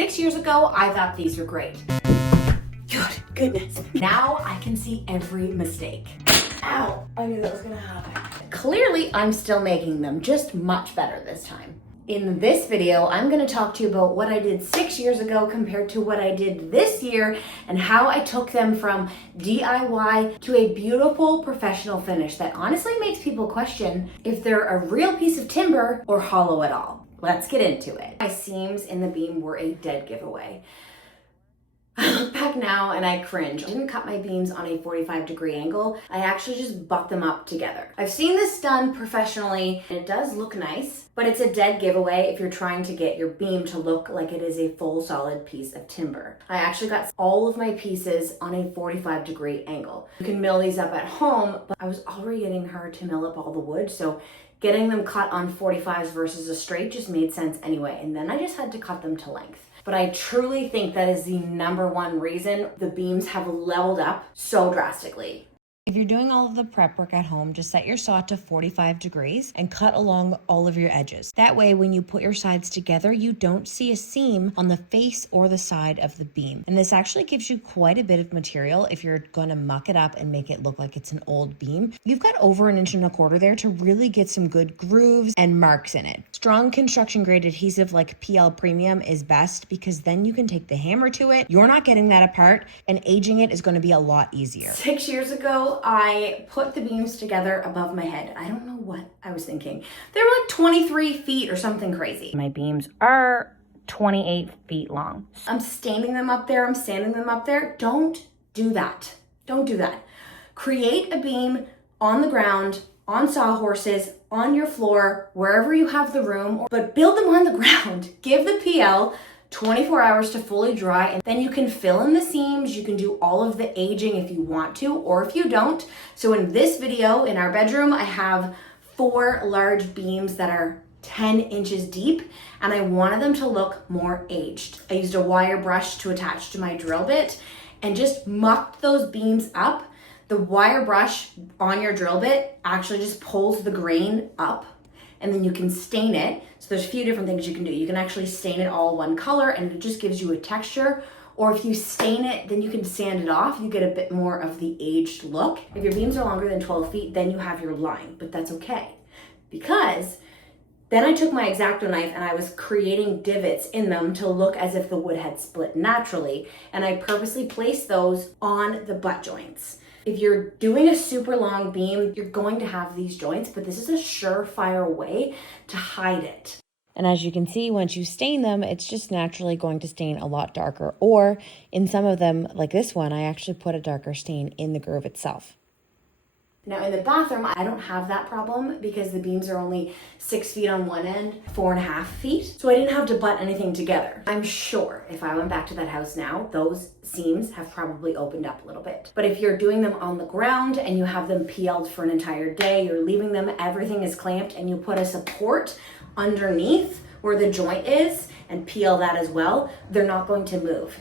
6 years ago, I thought these were great. Good goodness. Now I can see every mistake. Ow, I knew that was gonna happen. Clearly, I'm still making them, just much better this time. In this video, I'm gonna talk to you about what I did 6 years ago compared to what I did this year and how I took them from DIY to a beautiful professional finish that honestly makes people question if they're a real piece of timber or hollow at all. Let's get into it. My seams in the beam were a dead giveaway. I look back now and I cringe. I didn't cut my beams on a 45-degree angle. I actually just butt them up together. I've seen this done professionally and it does look nice, but it's a dead giveaway if you're trying to get your beam to look like it is a full solid piece of timber. I actually got all of my pieces on a 45-degree angle. You can mill these up at home, but I was already getting her to mill up all the wood, so getting them cut on 45s versus a straight just made sense anyway, and then I just had to cut them to length. But I truly think that is the #1 reason the beams have leveled up so drastically. If you're doing all of the prep work at home, just set your saw to 45 degrees and cut along all of your edges. That way, when you put your sides together, you don't see a seam on the face or the side of the beam. And this actually gives you quite a bit of material if you're going to muck it up and make it look like it's an old beam. You've got over 1.25 inches there to really get some good grooves and marks in it. Strong construction grade adhesive like PL Premium is best because then you can take the hammer to it. You're not getting that apart, and aging it is going to be a lot easier. 6 years ago, I put the beams together above my head. I don't know what I was thinking. They were like 23 feet or something crazy. My beams are 28 feet long. I'm staining them up there. I'm sanding them up there. Don't do that. Don't do that. Create a beam on the ground, on sawhorses, on your floor, wherever you have the room, but build them on the ground. Give the PL 24 hours to fully dry, and then you can fill in the seams. You can do all of the aging if you want to, or if you don't. So in this video, in our bedroom, I have 4 large beams that are 10 inches deep, and I wanted them to look more aged. I used a wire brush to attach to my drill bit and just mucked those beams up. The wire brush on your drill bit actually just pulls the grain up, and then you can stain it. So there's a few different things you can do. You can actually stain it all one color and it just gives you a texture. Or if you stain it, then you can sand it off. You get a bit more of the aged look. If your beams are longer than 12 feet, then you have your line, but that's okay. Because then I took my X-Acto knife and I was creating divots in them to look as if the wood had split naturally. And I purposely placed those on the butt joints. If you're doing a super long beam, you're going to have these joints, but this is a surefire way to hide it. And as you can see, once you stain them, it's just naturally going to stain a lot darker. Or in some of them, like this one, I actually put a darker stain in the groove itself. Now in the bathroom, I don't have that problem because the beams are only 6 feet on one end, 4.5 feet. So I didn't have to butt anything together. I'm sure if I went back to that house now, those seams have probably opened up a little bit. But if you're doing them on the ground and you have them PL'd for an entire day, you're leaving them, everything is clamped, and you put a support underneath where the joint is and PL that as well, they're not going to move.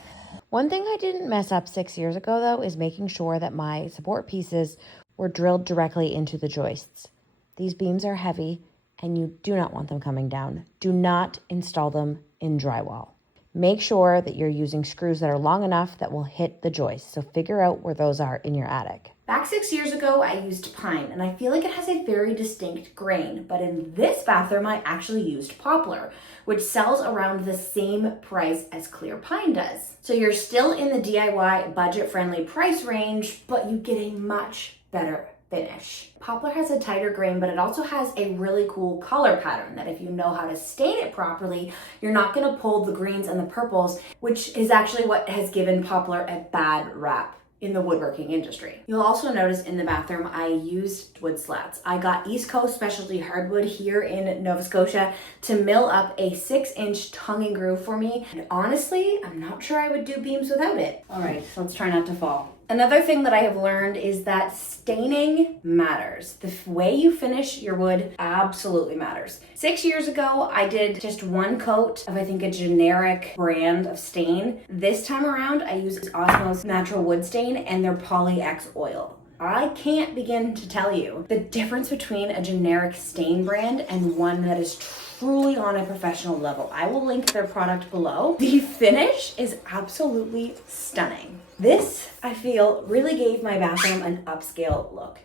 One thing I didn't mess up 6 years ago, though, is making sure that my support pieces were drilled directly into the joists. These beams are heavy and you do not want them coming down. Do not install them in drywall. Make sure that you're using screws that are long enough that will hit the joists. So figure out where those are in your attic. Back 6 years ago, I used pine, and I feel like it has a very distinct grain, but in this bathroom, I actually used poplar, which sells around the same price as clear pine does. So you're still in the DIY budget-friendly price range, but you get a much better finish. Poplar has a tighter grain, but it also has a really cool color pattern that if you know how to stain it properly, you're not gonna pull the greens and the purples, which is actually what has given poplar a bad rap in the woodworking industry. You'll also notice in the bathroom, I used wood slats. I got East Coast specialty hardwood here in Nova Scotia to mill up a 6-inch tongue and groove for me. And honestly, I'm not sure I would do beams without it. All right, so let's try not to fall. Another thing that I have learned is that staining matters. The way you finish your wood absolutely matters. 6 years ago, I did just one coat of, I think, a generic brand of stain. This time around, I used Osmos Natural Wood Stain and their Poly X oil. I can't begin to tell you the difference between a generic stain brand and one that is truly on a professional level. I will link their product below. The finish is absolutely stunning. This, I feel, really gave my bathroom an upscale look.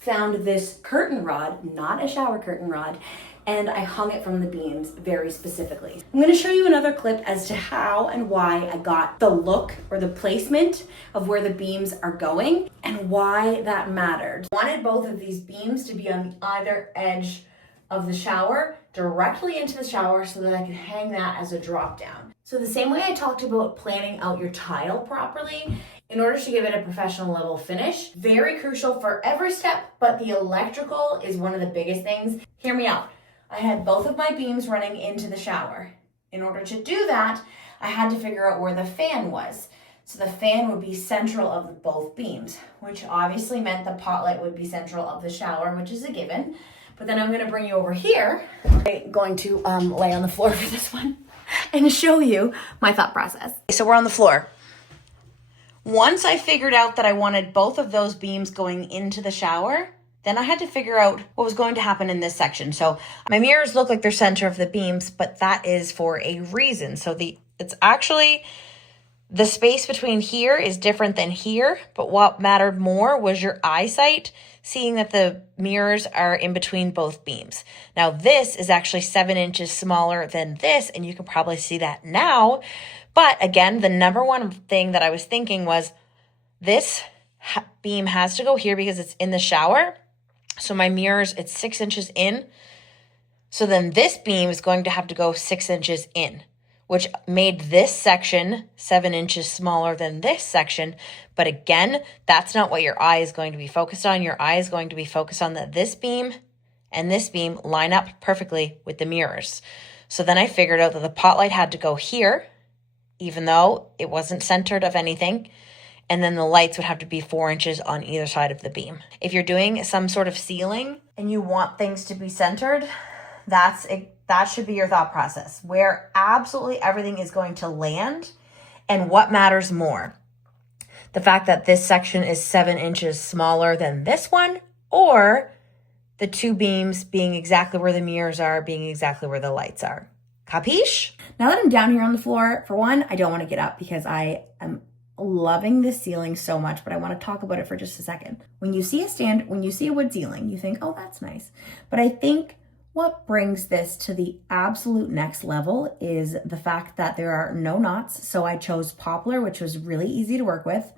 Found this curtain rod, not a shower curtain rod, and I hung it from the beams very specifically. I'm gonna show you another clip as to how and why I got the look or the placement of where the beams are going and why that mattered. I wanted both of these beams to be on either edge of the shower, directly into the shower, so that I could hang that as a drop down. So the same way I talked about planning out your tile properly, in order to give it a professional level finish, very crucial for every step, but the electrical is one of the biggest things. Hear me out. I had both of my beams running into the shower. In order to do that, I had to figure out where the fan was. So the fan would be central of both beams, which obviously meant the pot light would be central of the shower, which is a given. But then I'm gonna bring you over here. I'm going to lay on the floor for this one and show you my thought process. So we're on the floor. Once I figured out that I wanted both of those beams going into the shower, then I had to figure out what was going to happen in this section. So my mirrors look like they're center of the beams, but that is for a reason. So it's actually, the space between here is different than here, but what mattered more was your eyesight, seeing that the mirrors are in between both beams. Now this is actually 7 inches smaller than this, and you can probably see that now. But again, the number one thing that I was thinking was this beam has to go here because it's in the shower. So my mirrors, it's 6 inches in. So then this beam is going to have to go 6 inches in, which made this section 7 inches smaller than this section. But again, that's not what your eye is going to be focused on. Your eye is going to be focused on that this beam and this beam line up perfectly with the mirrors. So then I figured out that the pot light had to go here, even though it wasn't centered of anything. And then the lights would have to be 4 inches on either side of the beam. If you're doing some sort of ceiling and you want things to be centered, that should be your thought process, where absolutely everything is going to land and what matters more. The fact that this section is 7 inches smaller than this one, or the two beams being exactly where the mirrors are, being exactly where the lights are. Capiche? Now that I'm down here on the floor, for one, I don't want to get up because I am loving this ceiling so much, but I want to talk about it for just a second. When you see a wood ceiling, you think, oh, that's nice. But I think what brings this to the absolute next level is the fact that there are no knots. So I chose poplar, which was really easy to work with.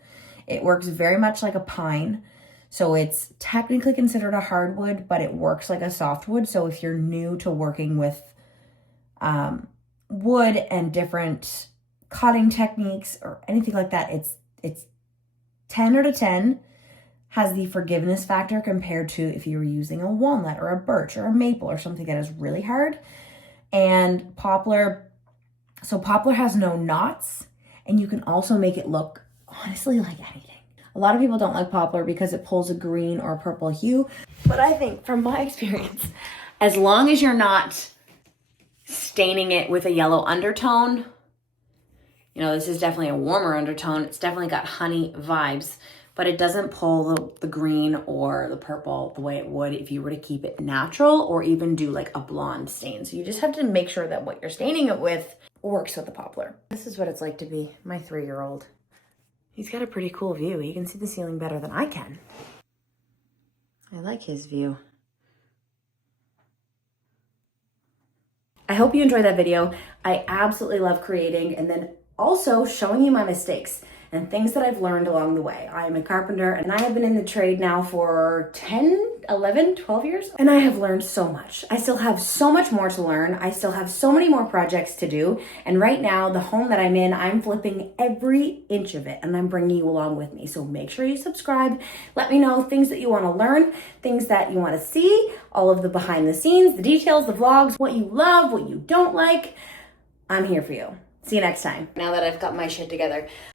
It works very much like a pine. So it's technically considered a hardwood, but it works like a softwood. So if you're new to working with wood and different cutting techniques or anything like that, it's 10 out of 10. Has the forgiveness factor compared to if you were using a walnut or a birch or a maple or something that is really hard. And poplar, so poplar has no knots, and you can also make it look honestly like anything. A lot of people don't like poplar because it pulls a green or a purple hue, but I think from my experience, as long as you're not staining it with a yellow undertone, you know, this is definitely a warmer undertone. It's definitely got honey vibes, but it doesn't pull the green or the purple the way it would if you were to keep it natural or even do like a blonde stain. So you just have to make sure that what you're staining it with works with the poplar. This is what it's like to be my 3-year-old. He's got a pretty cool view. He can see the ceiling better than I can. I like his view. I hope you enjoyed that video. I absolutely love creating and then also showing you my mistakes and things that I've learned along the way. I am a carpenter and I have been in the trade now for 10, 11, 12 years. And I have learned so much. I still have so much more to learn. I still have so many more projects to do. And right now, the home that I'm in, I'm flipping every inch of it and I'm bringing you along with me. So make sure you subscribe. Let me know things that you want to learn, things that you want to see, all of the behind the scenes, the details, the vlogs, what you love, what you don't like. I'm here for you. See you next time. Now that I've got my shit together.